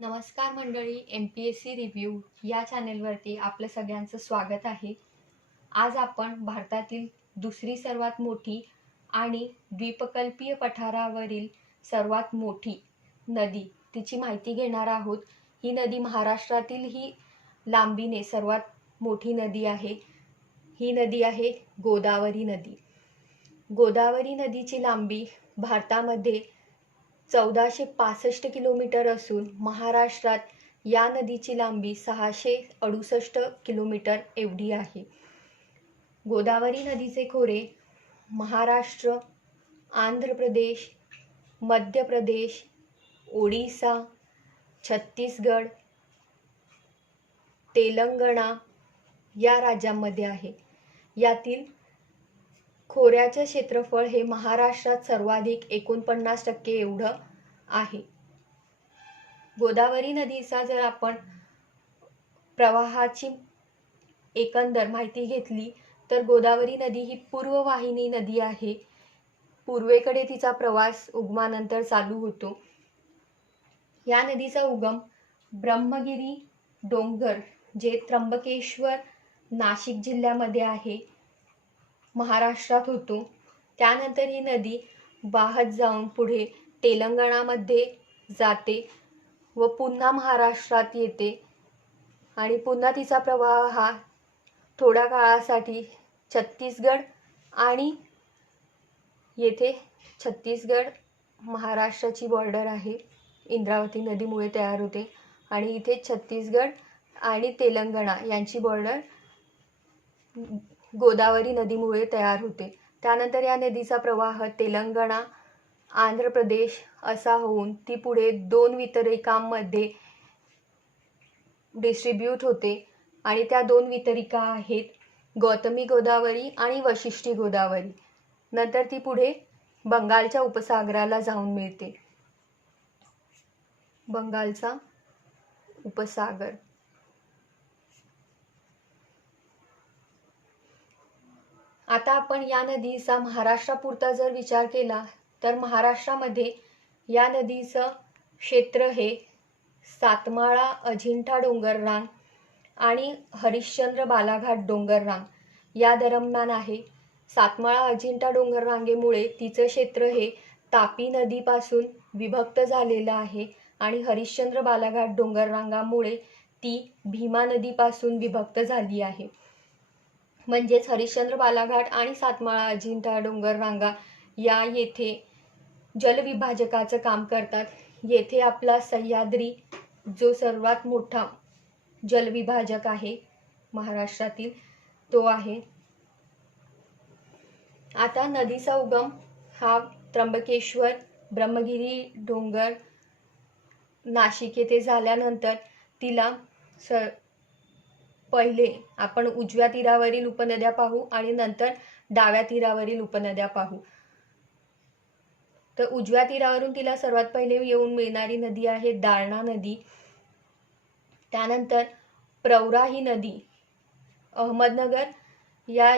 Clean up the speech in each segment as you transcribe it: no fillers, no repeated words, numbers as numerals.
नमस्कार मंडळी, MPSC review या चॅनेलवरती आपलं सगळ्यांचं स्वागत आहे. आज आपण भारतातील दुसरी सर्वात मोठी आणि द्वीपकल्पीय पठारावरील सर्वात मोठी नदी तिची माहिती घेणार आहोत. ही नदी महाराष्ट्रातील ही लांबीने सर्वात मोठी नदी आहे. ही नदी आहे गोदावरी नदी. गोदावरी नदीची लांबी भारतामध्ये 1465 किलोमीटर असून महाराष्ट्रात या नदीची लांबी 668 किलोमीटर एवढी आहे. गोदावरी नदीचे खोरे महाराष्ट्र, आंध्र प्रदेश, मध्य प्रदेश, ओडिसा, छत्तीसगड, तेलंगणा या राज्यांमध्ये आहे. यातील खोऱ्याचे क्षेत्रफळ हे महाराष्ट्रात सर्वाधिक 49% एवढं आहे. गोदावरी नदीचा जर आपण प्रवाहाची एकंदर माहिती घेतली तर गोदावरी नदी ही पूर्ववाहिनी नदी आहे. पूर्वेकडे तिचा प्रवास उगमानंतर चालू होतो. या नदीचा उगम ब्रह्मगिरी डोंगर जे त्र्यंबकेश्वर नाशिक जिल्ह्यामध्ये आहे महाराष्ट्रात होतो. त्यानंतर ही नदी वाहत जाऊन पुढे तेलंगणामध्ये जाते व पुन्हा महाराष्ट्रात येते आणि पुन्हा तिचा प्रवाह हा थोड्या काळासाठी छत्तीसगड आणि येथे छत्तीसगड महाराष्ट्राची बॉर्डर आहे, इंद्रावती नदीमुळे तयार होते आणि इथे छत्तीसगड आणि तेलंगणा यांची बॉर्डर गोदावरी नदीमुळे तयार होते. त्यानंतर या नदीचा प्रवाह तेलंगणा, आंध्र प्रदेश असा होऊन ती पुढे 2 वितरिकांमध्ये डिस्ट्रीब्यूट होते आणि त्या 2 वितरिका आहेत गौतमी गोदावरी आणि वशिष्ठी गोदावरी. नंतर ती पुढे बंगालच्या उपसागराला जाऊन मिळते. बंगालचा उपसागर. आता आपण या नदीचा महाराष्ट्रापुरता जर विचार केला तर महाराष्ट्रामध्ये या नदीचं क्षेत्र हे सातमाळा अजिंठा डोंगररांग आणि हरिश्चंद्र बालाघाट डोंगररांग या दरम्यान आहे. सातमाळा अजिंठा डोंगररांगेमुळे तिचं क्षेत्र हे तापी नदीपासून विभक्त झालेलं आहे आणि हरिश्चंद्र बालाघाट डोंगररांगामुळे ती भीमा नदीपासून विभक्त झाली आहे. म्हणजेच हरिश्चंद्र बालाघाट आणि सातमाळा अजिंठा डोंगररांगा या येथे जलविभाजकाचं काम करतात. येथे आपला सह्याद्री जो सर्वात मोठा जलविभाजक आहे महाराष्ट्रातील तो आहे. आता नदीचा उगम हा त्र्यंबकेश्वर, ब्रह्मगिरी डोंगर, नाशिक येथे झाल्यानंतर तिला पहिले आपण उजव्या तीरावरील उपनद्या पाहू आणि नंतर डाव्या तीरावरील उपनद्या पाहू. तर उजव्या तीरावरून तिला सर्वात पहिले येऊन मिळणारी नदी आहे दारणा नदी. त्यानंतर प्रवरा ही नदी अहमदनगर या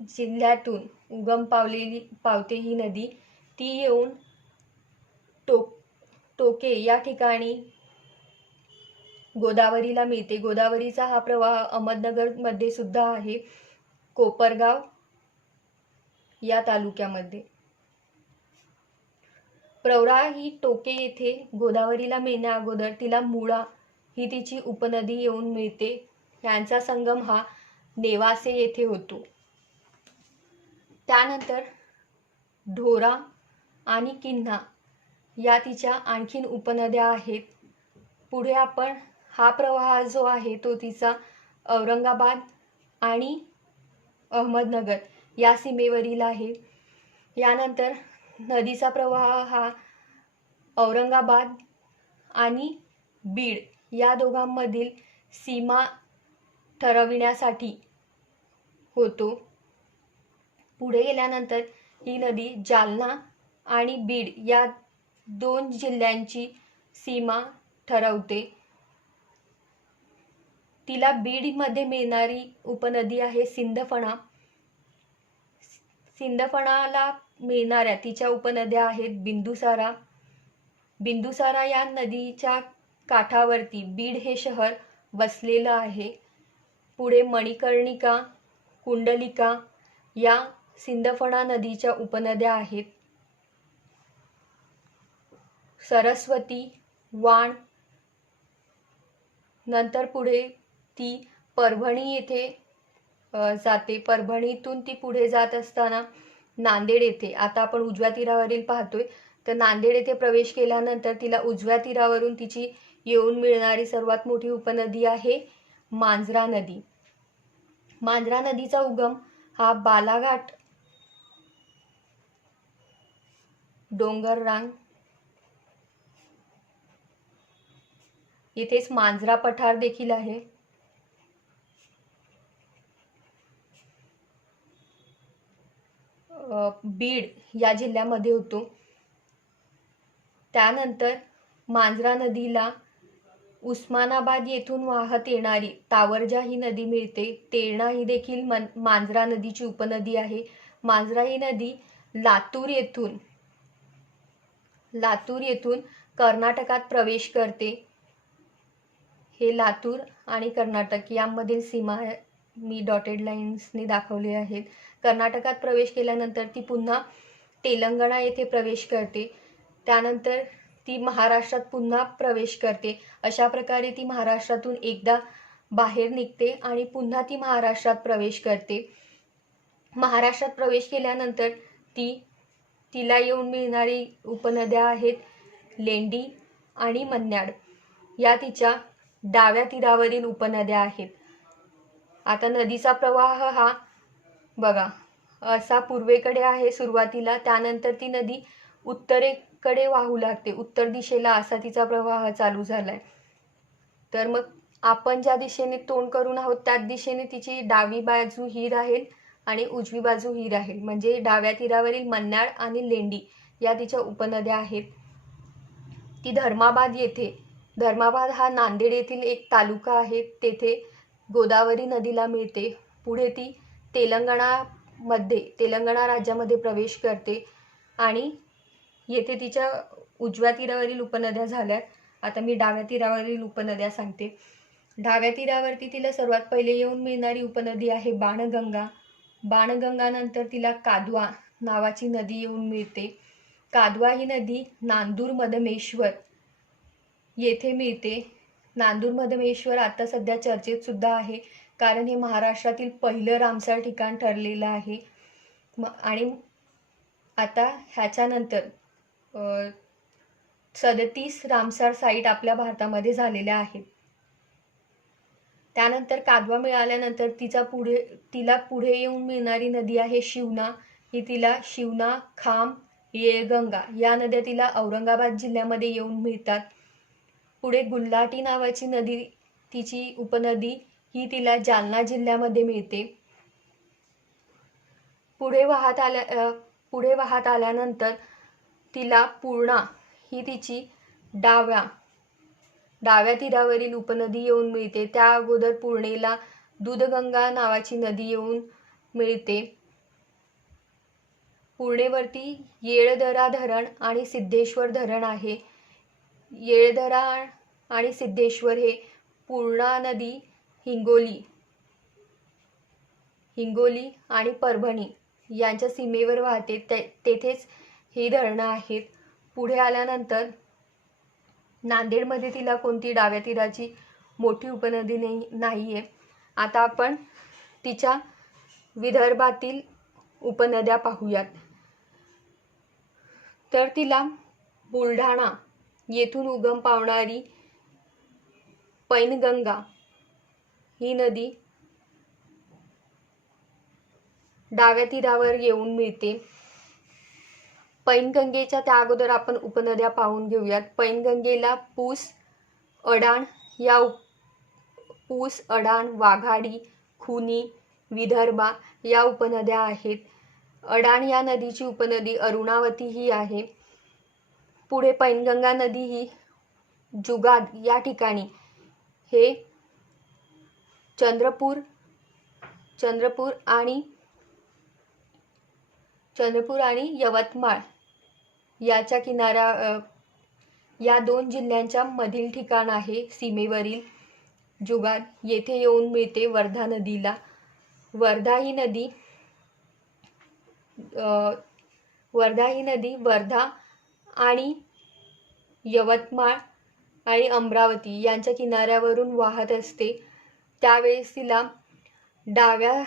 जिल्ह्यातून उगम पावते ही नदी. ती येऊन टोके या ठिकाणी गोदावरीला मिळते. गोदावरीचा हा प्रवाह अहमदनगर मध्ये सुद्धा आहे, कोपरगाव या तालुक्यामध्ये. प्रवरा ही टोके येथे गोदावरीला मिळण्या अगोदर तिला मुळा ही तिची उपनदी येऊन मिळते. यांचा संगम हा नेवासे येथे होतो. त्यानंतर ढोरा आणि किन्हा या तिच्या आणखीन उपनद्या आहेत. पुढे आपण हा प्रवाह जो आहे तो तिचा औरंगाबाद आणि अहमदनगर या सीमेवरील आहे. यानंतर नदीचा प्रवाह हा औरंगाबाद आणि बीड या दोघांमधील सीमा ठरविण्यासाठी होतो. पुढे गेल्यानंतर ही नदी जालना आणि बीड या 2 जिल्ह्यांची सीमा ठरवते. तिला बीडमध्ये मिळणारी उपनदी आहे सिंदफणा. सिंदफणाला मिळणाऱ्या तिच्या उपनद्या आहेत बिंदुसारा. बिंदुसारा या नदीच्या काठावरती बीड हे शहर वसलेलं आहे. पुढे मणिकर्णिका, कुंडलिका या सिंदफणा नदीच्या उपनद्या आहेत. सरस्वती, वाण, नंतर पुढे ती परभणी येथे जाते. परभणीतून ती पुढे जात असताना नांदेड येथे, आता आपण उजव्या तीरावरील पाहतोय, तर नांदेड येथे प्रवेश केल्यानंतर तिला उजव्या तीरावरून तिची येऊन मिळणारी सर्वात मोठी उपनदी आहे मांजरा नदी. मांजरा नदीचा उगम हा बालाघाट डोंगररांग येथेच मांजरा पठार देखील आहे. बीड या जिल्ह्यामध्ये होतो. त्यानंतर मांजरा नदीला उस्मानाबाद येथून वाहत येणारी तावरजा ही नदी मिळते. तेरणा ही देखील मांजरा नदीची उपनदी आहे. मांजरा ही नदी लातूर येथून कर्नाटकात प्रवेश करते. हे लातूर आणि कर्नाटक यामधील सीमा मी डॉटेड लाईन्सने दाखवले आहेत. कर्नाटकात प्रवेश केल्यानंतर ती पुन्हा तेलंगणा येथे प्रवेश करते. त्यानंतर ती महाराष्ट्रात पुन्हा प्रवेश करते. अशा प्रकारे ती महाराष्ट्रातून एकदा बाहेर निघते आणि पुन्हा ती महाराष्ट्रात प्रवेश करते. महाराष्ट्रात प्रवेश केल्यानंतर तिला येऊन मिळणारी उपनद्या आहेत लेंडी आणि मन्याड. या तिच्या डाव्या तीरावरील उपनद्या आहेत. आता नदीचा प्रवाह हा बघा असा पूर्वेकडे आहे सुरुवातीला, त्यानंतर ती नदी उत्तरेकडे वाहू लागते. उत्तर दिशेला असा तिचा प्रवाह चालू झालाय. तर मग आपण ज्या दिशेने तोंड करून आहोत त्याच दिशेने तिची डावी बाजू ही राहील आणि उजवी बाजू ही राहील. म्हणजे डाव्या तीरावरील मन्याड आणि लेंडी या तिच्या उपनद्या आहेत. ती धर्माबाद हा नांदेड येथील एक तालुका आहे. तेथे गोदावरी नदीला मिळते. पुढे ती तेलंगणा राज्यामध्ये प्रवेश करते आणि येथे तिच्या उजव्या तीरावरील उपनद्या झाल्यात. आता मी डाव्या तीरावरील उपनद्या सांगते. डाव्या तीरावरती तिला सर्वात पहिले येऊन मिळणारी उपनदी आहे बाणगंगा. बाणगंगानंतर तिला कादवा नावाची नदी येऊन मिळते. कादवा ही नदी नांदूर मधमेश्वर येथे मिळते. नांदूर मधमेश्वर आता सध्या चर्चेत सुद्धा आहे, कारण हे महाराष्ट्रातील पहिलं रामसर ठिकाण ठरलेलं आहे. आणि आता ह्याच्यानंतर 37 रामसर साईट आपल्या भारतामध्ये झालेल्या आहेत. त्यानंतर कादवा मिळाल्यानंतर तिला पुढे येऊन मिळणारी नदी आहे शिवना. ही तिला शिवना, खाम, येळगंगा या नद्या तिला औरंगाबाद जिल्ह्यामध्ये येऊन मिळतात. पुढे गुल्हाटी नावाची नदी, तिची उपनदी ही तिला जालना जिल्ह्यामध्ये मिळते. पुढे वाहत आल्यानंतर तिला पूर्णा ही तिची डाव्या तीरावरील उपनदी येऊन मिळते. त्या अगोदर पूर्णेला दूधगंगा नावाची नदी येऊन मिळते. पूर्णेवरती येळदरा धरण आणि सिद्धेश्वर धरण आहे. येळदरा आणि सिद्धेश्वर हे पूर्णा नदी हिंगोली आणि परभणी यांच्या सीमेवर वाहते. तेथेच ही धरणं आहेत. पुढे आल्यानंतर नांदेडमध्ये तिला कोणती डाव्या तीराची मोठी उपनदी नाहीये. आता आपण तिच्या विदर्भातील उपनद्या पाहूयात. तर तिला बुलढाणा येथून उगम पावणारी पैनगंगा ही नदी डाव्या तीरावर येऊन मिळते. पैनगंगेच्या त्या अगोदर आपण उपनद्या पाहून घेऊयात. पैनगंगेला पूस, अडाण, वाघाडी, खुनी, विदर्भा या उपनद्या आहेत. अडाण या नदीची उपनदी अरुणावती ही आहे. पुढे पैनगंगा नदी ही जुगाद या ठिकाणी, हे चंद्रपूर आणि यवतमाळ याच्या या दोन जिल्ह्यांच्या मधील ठिकाण आहे सीमेवरील जुगार. येथे येऊन मिळते वर्धा नदीला. वर्धा ही नदी वर्धा आणि यवतमाळ आणि अमरावती यांच्या किनाऱ्यावरून वाहत असते. त्यावेळेस तिला डाव्या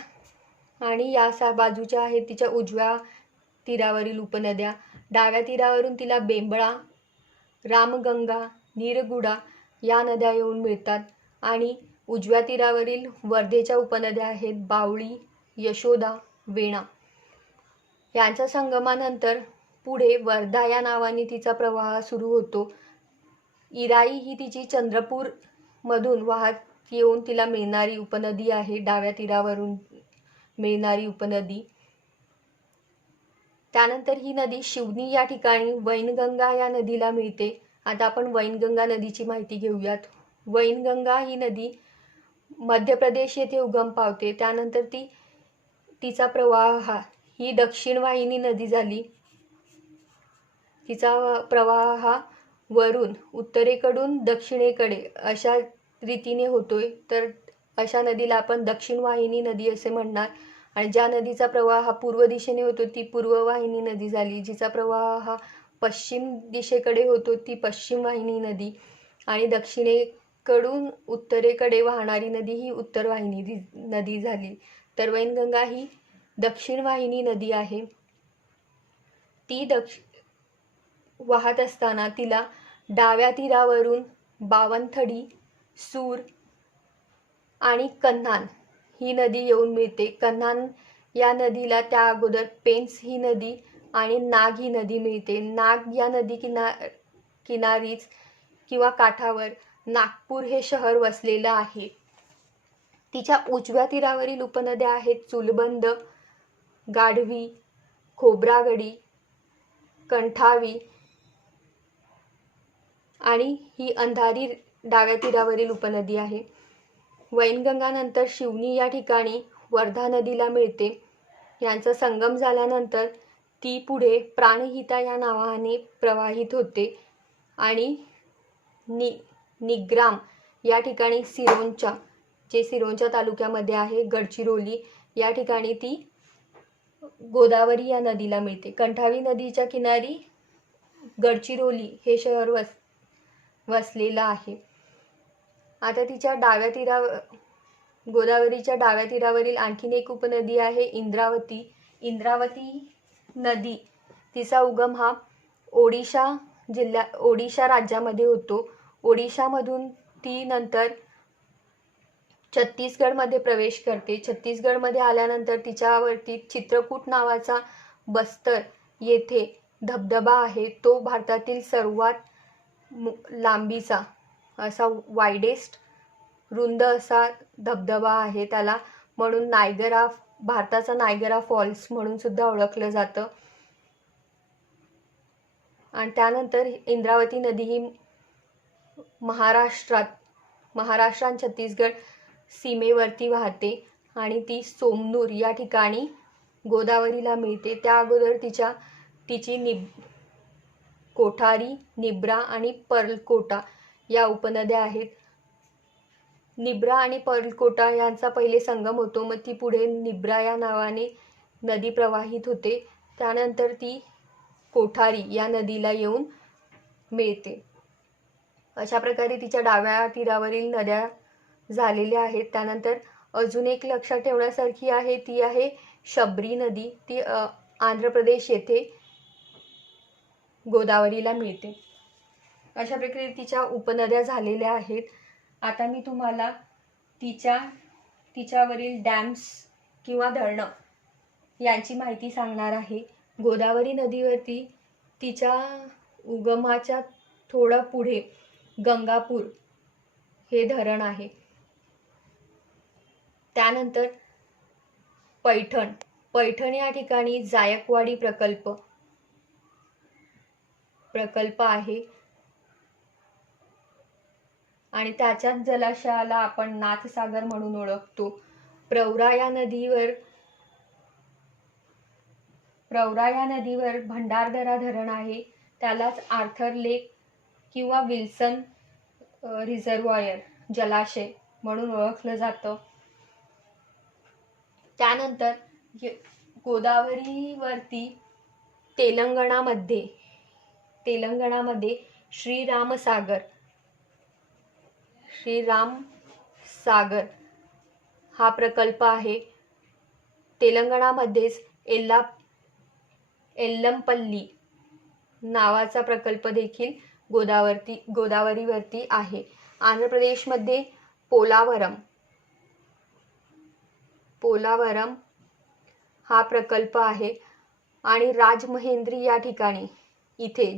आणि या बाजूच्या आहेत तिच्या उजव्या तीरावरील उपनद्या. डाव्या तीरावरून तिला बेंबळा, रामगंगा, निरगुडा या नद्या येऊन मिळतात आणि उजव्या तीरावरील वर्धेच्या उपनद्या आहेत बावळी, यशोदा, वेणा. यांच्या संगमानंतर पुढे वर्धा या नावाने तिचा प्रवाह सुरू होतो. इराई ही तिची चंद्रपूर मधून वाहत येऊन तिला मिळणारी उपनदी आहे, डाव्या तीरावरून मिळणारी उपनदी. त्यानंतर ही नदी शिवनी या ठिकाणी वैनगंगा या नदीला मिळते. आता आपण वैनगंगा नदीची माहिती घेऊयात. वैनगंगा ही नदी मध्य प्रदेश येथे उगम पावते. त्यानंतर तिचा प्रवाह ही दक्षिण वाहिनी नदी झाली. तिचा प्रवाह हा वरून उत्तरेकडून दक्षिणेकडे अशा रीतीने होतोय, तर अशा नदीला आपण दक्षिण वाहिनी नदी असे म्हणणार. आणि ज्या नदीचा प्रवाह हा पूर्व दिशेने होतो ती पूर्व वाहिनी नदी झाली. जिचा प्रवाह हा पश्चिम दिशेकडे होतो ती पश्चिम वाहिनी नदी. आणि दक्षिणेकडून उत्तरेकडे वाहणारी नदी ही उत्तर वाहिनी नदी झाली. तर वैनगंगा ही दक्षिण वाहिनी नदी आहे. ती वाहत असताना तिला डाव्या तीरावरून बावनथडी, सूर आणि कन्हान ही नदी येऊन मिळते. कन्हान या नदीला त्या अगोदर पेंच ही नदी आणि नाग ही नदी मिळते. नाग या नदी किनारीच किंवा काठावर नागपूर हे शहर वसलेलं आहे. तिच्या उजव्या तीरावरील उपनद्या आहेत चुलबंद, गाढवी, खोब्रागडी, कंठावी आणि ही अंधारी डाव्या तीरावरील उपनदी आहे. वैनगंगा नंतर शिवनी या ठिकाणी वर्धा नदीला मिळते. यांचा संगम झाल्यानंतर ती पुढे प्राणहिता या नावाने प्रवाहित होते आणि निग्राम या ठिकाणी सिरोंचा तालुक्यामध्ये आहे, गडचिरोली या ठिकाणी ती गोदावरी या नदीला मिळते. कंठावी नदीच्या किनारी गडचिरोली हे शहर वसलेलं आहे. आता तिच्या गोदावरीच्या डाव्या तीरावरील आणखीन एक उपनदी आहे इंद्रावती. इंद्रावती नदी तिचा उगम हा ओडिशा राज्यामध्ये होतो. ओडिशामधून ती नंतर छत्तीसगडमध्ये प्रवेश करते. छत्तीसगडमध्ये आल्यानंतर तिच्यावरती चित्रकूट नावाचा बस्तर येथे धबधबा आहे. तो भारतातील सर्वात लांबीचा असा वायडेस्ट रुंद असा धबधबा आहे. त्याला म्हणून भारताचा नायगरा फॉल्स म्हणून सुद्धा ओळखलं जातं. आणि त्यानंतर इंद्रावती नदी ही महाराष्ट्र आणि छत्तीसगड सीमेवरती वाहते आणि ती सोमनूर या ठिकाणी गोदावरीला मिळते. त्या अगोदर तिची कोठारी, निब्रा आणि पर्लकोटा या उपनद्या आहेत. निब्रा आणि पर्लकोटा यांचा पहिले संगम होतो, मग ती पुढे निब्रा या नावाने नदी प्रवाहित होते. त्यानंतर ती कोठारी या नदीला येऊन मिळते. अशा प्रकारे तिच्या डाव्या तीरावरील नद्या झालेल्या आहेत. त्यानंतर अजून एक लक्षात ठेवण्यासारखी आहे, ती आहे शबरी नदी. ती आंध्र प्रदेश येथे गोदावरीला मिळते. अशा प्रकारे तिच्या उपनद्या झालेल्या आहेत. आता मी तुम्हाला तिच्यावरील डॅम्स किंवा धरणं यांची माहिती सांगणार आहे. गोदावरी नदीवरती तिच्या उगमाच्या थोडा पुढे गंगापूर हे धरण आहे. त्यानंतर पैठण या ठिकाणी जायकवाडी प्रकल्प आहे आणि त्याच्याच जलाशयाला आपण नाथसागर म्हणून ओळखतो. प्रवरा या नदीवर भंडारदरा धरण आहे. त्यालाच आर्थर लेक किंवा विल्सन रिझर्वायर जलाशय म्हणून ओळखलं जातं. त्यानंतर गोदावरीवरती तेलंगणामध्ये श्रीराम सागर हा प्रकल्प आहे. तेलंगणामध्येच एल्लमपल्ली नावाचा प्रकल्प देखील गोदावरीवरती आहे. आंध्र प्रदेशमध्ये पोलावरम हा प्रकल्प आहे. आणि राजमहेंद्री या ठिकाणी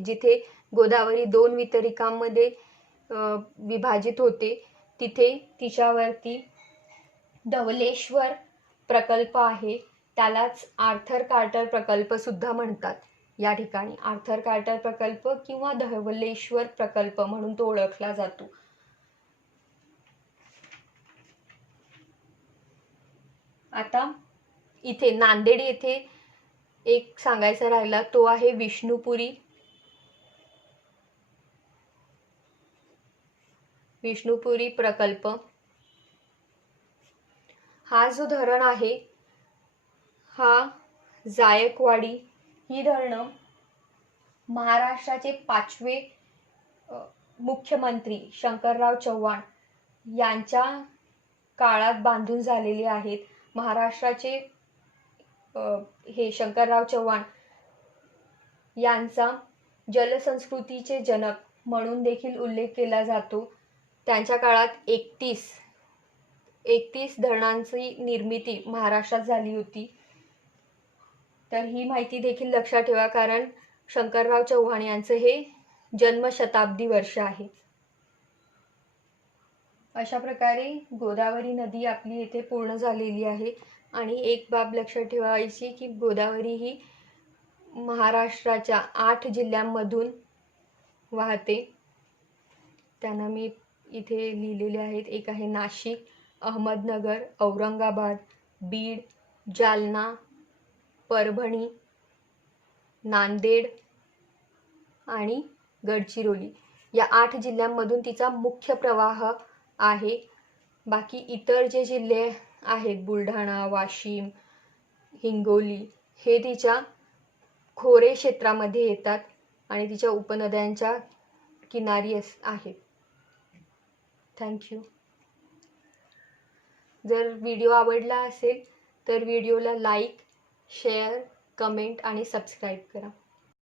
जिथे गोदावरी 2 वितरिकांमध्ये विभाजित होते, तिच्यावरती धवलेश्वर प्रकल्प आहे. त्यालाच आर्थर कार्टर प्रकल्प सुद्धा म्हणतात. या ठिकाणी आर्थर कार्टर प्रकल्प किंवा धवलेश्वर प्रकल्प म्हणून तो ओळखला जातो. आता इथे नांदेड येथे एक सांगायचा राहिला, तो आहे विष्णुपुरी प्रकल्प. हा जो धरण आहे हा जायकवाडी ही धरणं महाराष्ट्राचे 5वे मुख्यमंत्री शंकरराव चव्हाण यांच्या काळात बांधून झालेली आहेत. महाराष्ट्राचे हे शंकरराव चव्हाण यांचा जलसंस्कृतीचे जनक म्हणून देखील उल्लेख केला जातो. त्यांच्या काळात 31 धरणांची निर्मिती महाराष्ट्रात झाली होती. तर ही माहिती देखील लक्षात ठेवा, कारण शंकरराव चव्हाण यांचं हे जन्मशताब्दी वर्ष आहे. अशा प्रकारे गोदावरी नदी आपली येथे पूर्ण झालेली आहे. आणि एक बाब लक्षात ठेवायची की गोदावरी ही महाराष्ट्राच्या 8 जिल्ह्यांमधून वाहते. त्यांना मी इथे लिहिलेले आहेत. एक आहे नाशिक, अहमदनगर, औरंगाबाद, बीड, जालना, परभणी, नांदेड आणि गडचिरोली या 8 जिल्ह्यांमधून तिचा मुख्य प्रवाह आहे. बाकी इतर जे जिल्हे आहेत बुलढाणा, वाशिम, हिंगोली हे तिच्या खोरे क्षेत्रामध्ये येतात आणि तिच्या उपनद्यांच्या किनारी आहेत. थँक्यू. जर व्हिडिओ आवडला असेल तर व्हिडिओला लाईक, शेअर, कमेंट आणि सबस्क्राईब करा.